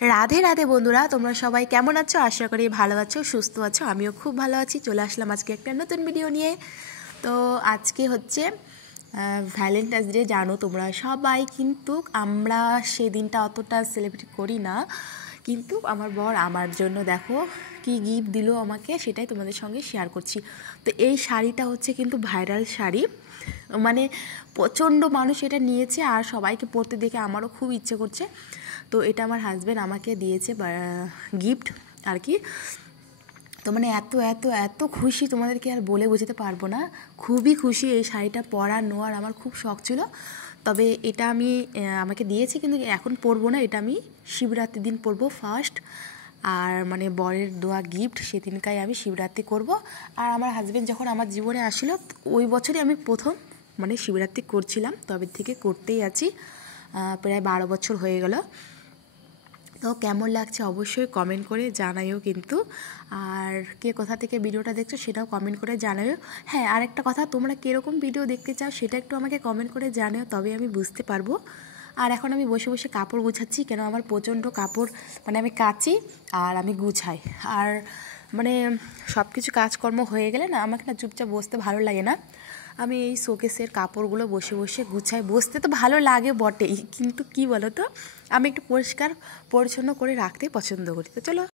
রাধে রাধে বন্ধুরা, তোমরা সবাই কেমন আছো? আশা করি ভালো আছো, সুস্থ আছো। আমিও খুব ভালো আছি। চলে আসলাম আজকে একটা নতুন ভিডিও নিয়ে। তো আজকে হচ্ছে ভ্যালেন্টাইন্স ডে, জানো তোমরা সবাই, কিন্তু আমরা সেদিনটা অতটা সেলিব্রেট করি না। কিন্তু আমার বর আমার জন্য দেখো কি গিফট দিল আমাকে, সেটাই তোমাদের সঙ্গে শেয়ার করছি। তো এই শাড়িটা হচ্ছে কিন্তু ভাইরাল শাড়ি, মানে প্রচণ্ড মানুষ এটা নিয়েছে আর সবাইকে পরতে দেখে আমারও খুব ইচ্ছে করছে। তো এটা আমার হাজব্যান্ড আমাকে দিয়েছে গিফট আর কি। তো মানে এত এত এত খুশি, তোমাদেরকে আর বলে বোঝাতে পারবো না। খুবই খুশি, এই শাড়িটা পরার নেওয়ার আমার খুব শখ ছিল। তবে এটা আমি আমাকে দিয়েছে, কিন্তু এখন পরবো না, এটা আমি শিবরাত্রির দিন পরবো ফার্স্ট। আর মানে বরের দেওয়া গিফট, সেদিনকাই আমি শিবরাত্রি করব। আর আমার হাজব্যান্ড যখন আমার জীবনে আসলো, ওই বছরই আমি প্রথম মানে শিবরাত্রি করছিলাম, তবে থেকে করতেই আছি। প্রায় 12 বছর হয়ে গেল। তো কেমন লাগছে অবশ্যই কমেন্ট করে জানাইও কিন্তু। আর কে কোথা থেকে ভিডিওটা দেখছো সেটাও কমেন্ট করে জানাইও। হ্যাঁ, আরেকটা কথা, তোমরা কীরকম ভিডিও দেখতে চাও সেটা একটু আমাকে কমেন্ট করে জানাও, তবে আমি বুঝতে পারবো। আর এখন আমি বসে বসে কাপড় গুছাচ্ছি, কেন আমার প্রচণ্ড কাপড়, মানে আমি কাচি আর আমি গুছাই। আর মানে সব কিছু কাজকর্ম হয়ে গেলে না, আমাকে না চুপচাপ বসতে ভালো লাগে না। আমি এই শোকেসের কাপড়গুলো বসে বসে গুছাই। বসতে তো ভালো লাগে বটেই, কিন্তু কি বলো তো, আমি একটু পরিষ্কার পরিচ্ছন্ন করে রাখতে পছন্দ করি। তো চলো